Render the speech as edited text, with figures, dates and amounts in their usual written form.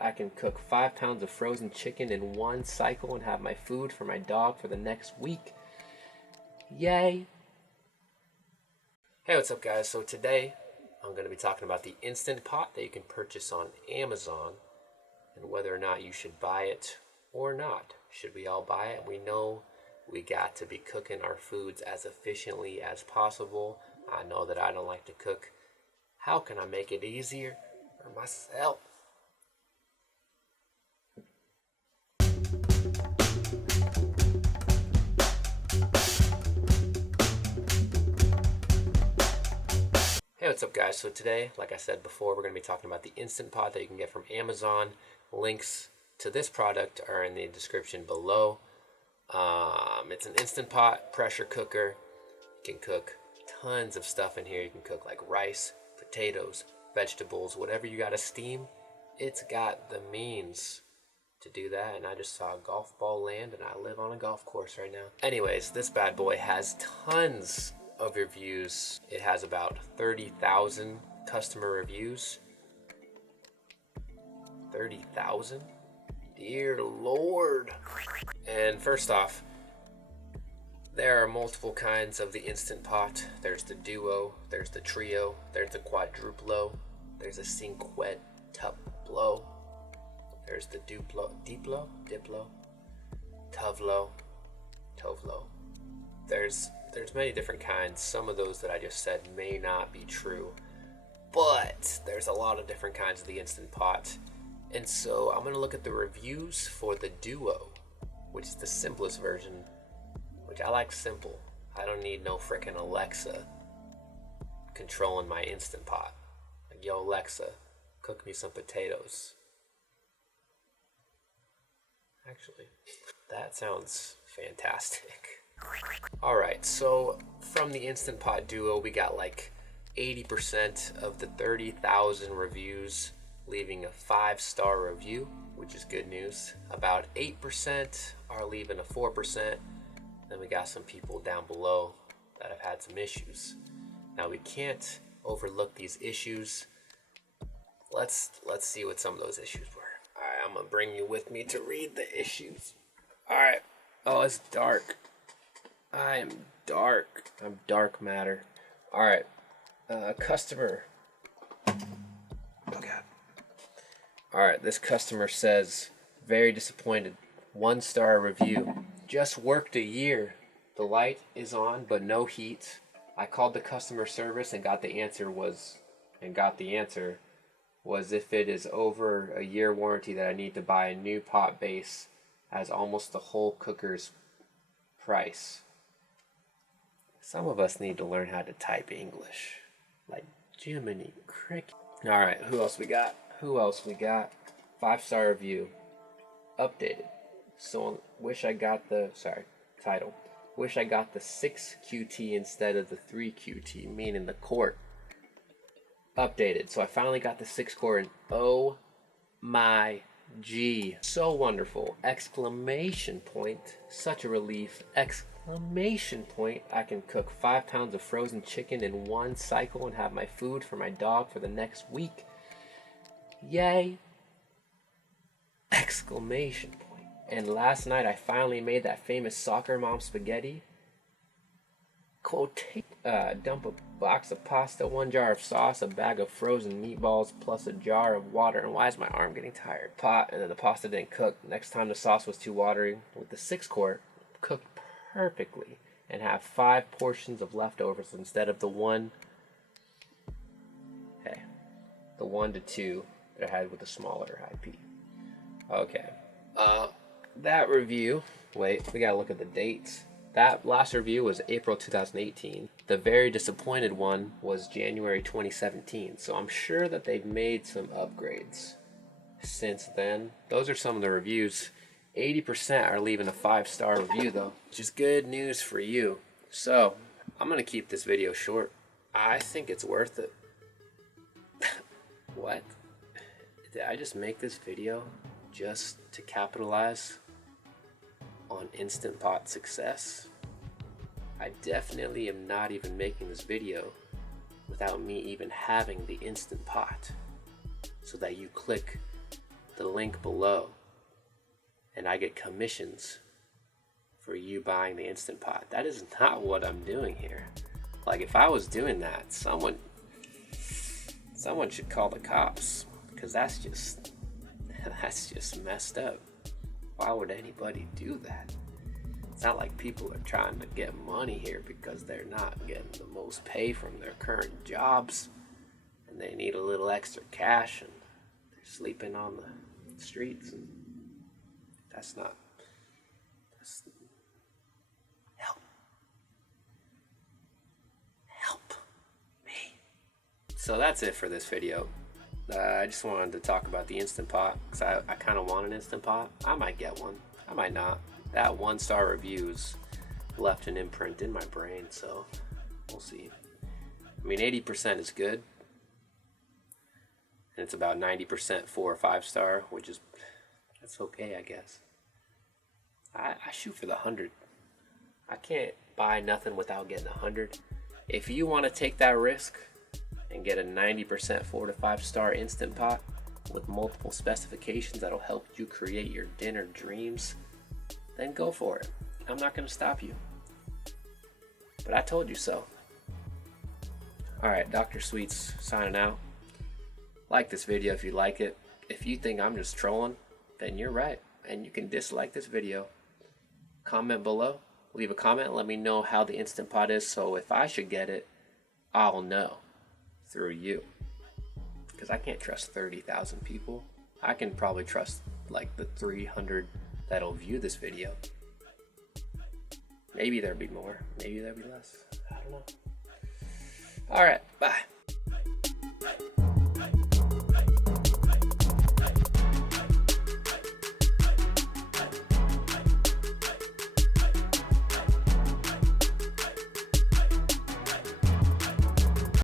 I can cook 5 pounds of frozen chicken in one cycle and have my food for my dog for the next week. Yay! Hey, what's up guys? So today I'm going to be talking about the Instant Pot that you can purchase on Amazon and whether or not you should buy it or not. Should we all buy it? We know we got to be cooking our foods as efficiently as possible. I know that I don't like to cook. How can I make it easier for myself? Hey, what's up guys? So today, like I said before, we're going to be talking about the Instant Pot that you can get from Amazon. Links to this product are in the description below. It's an Instant Pot pressure cooker. You can cook tons of stuff in here. You can cook like rice, potatoes, vegetables, whatever you got to steam. It's got the means to do that, and I just saw a golf ball land, and I live on a golf course right now. Anyways, this bad boy has tons of reviews. It has about 30,000 customer reviews. 30,000? Dear Lord. And first off, there are multiple kinds of the Instant Pot. There's the Duo, there's the Trio, there's the Quadruplo, there's a Cinquetuplo, there's the Duplo, Diplo, Tovlo. There's many different kinds. Some of those that I just said may not be true, but there's a lot of different kinds of the Instant Pot. And so I'm gonna look at the reviews for the Duo, which is the simplest version, which I like simple. I don't need no frickin' Alexa controlling my Instant Pot. Like, yo Alexa, cook me some potatoes. Actually, that sounds fantastic. Alright, so from the Instant Pot Duo, we got like 80% of the 30,000 reviews leaving a 5-star review, which is good news. About 8% are leaving a 4%. Then we got some people down below that have had some issues. Now we can't overlook these issues. Let's see what some of those issues were. Alright, I'm gonna bring you with me to read the issues. Alright. Oh, it's dark. I am dark. I'm dark matter. Alright. Customer. Oh god. Alright, this customer says, very disappointed. 1-star review. Just worked a year. The light is on, but no heat. I called the customer service and got the answer was if it is over a year warranty that I need to buy a new pot base as almost the whole cooker's price. Some of us need to learn how to type English. Like Jiminy Cricket. Alright, who else we got? 5-star review. Updated. So wish I got the title. Wish I got the 6QT instead of the 3QT, meaning the quart. Updated. So I finally got the 6 quart, and oh my G. So wonderful. Exclamation point. Such a relief. Exclamation point. I can cook 5 pounds of frozen chicken in one cycle and have my food for my dog for the next week. Yay. Exclamation point. And last night I finally made that famous soccer mom spaghetti. Dump a box of pasta, 1 jar of sauce, a bag of frozen meatballs, plus a jar of water. And why is my arm getting tired? And then the pasta didn't cook. Next time the sauce was too watery. With the 6 quart, cooked perfectly. And have 5 portions of leftovers instead of the 1 to 2 that I had with the smaller IP. Okay. That review, wait, we gotta look at the dates. That last review was April 2018. The very disappointed one was January 2017. So I'm sure that they've made some upgrades since then. Those are some of the reviews. 80% are leaving a 5-star review though, which is good news for you. So I'm gonna keep this video short. I think it's worth it. What? Did I just make this video just to capitalize on Instant Pot success? I definitely am not even making this video without me even having the Instant Pot, so that you click the link below and I get commissions for you buying the Instant Pot. That is not what I'm doing here. Like, if I was doing that, someone should call the cops, because that's just messed up. Why would anybody do that? It's not like people are trying to get money here because they're not getting the most pay from their current jobs and they need a little extra cash and they're sleeping on the streets. And that's help me. So that's it for this video. I just wanted to talk about the Instant Pot because I kind of want an Instant Pot. I might get one. I might not. That 1-star reviews left an imprint in my brain, so we'll see. I mean, 80% is good. And it's about 90% 4 or 5-star, which is, that's okay, I guess. I shoot for the 100. I can't buy nothing without getting 100. If you want to take that risk and get a 90% 4 to 5-star Instant Pot with multiple specifications that'll help you create your dinner dreams, then go for it. I'm not going to stop you. But I told you so. Alright, Dr. Sweets signing out. Like this video if you like it. If you think I'm just trolling, then you're right. And you can dislike this video. Comment below. Leave a comment and let me know how the Instant Pot is, so if I should get it, I'll know through you. Because I can't trust 30,000 people. I can probably trust like the 300 that'll view this video. Maybe there'll be more. Maybe there'll be less. I don't know. Alright, bye.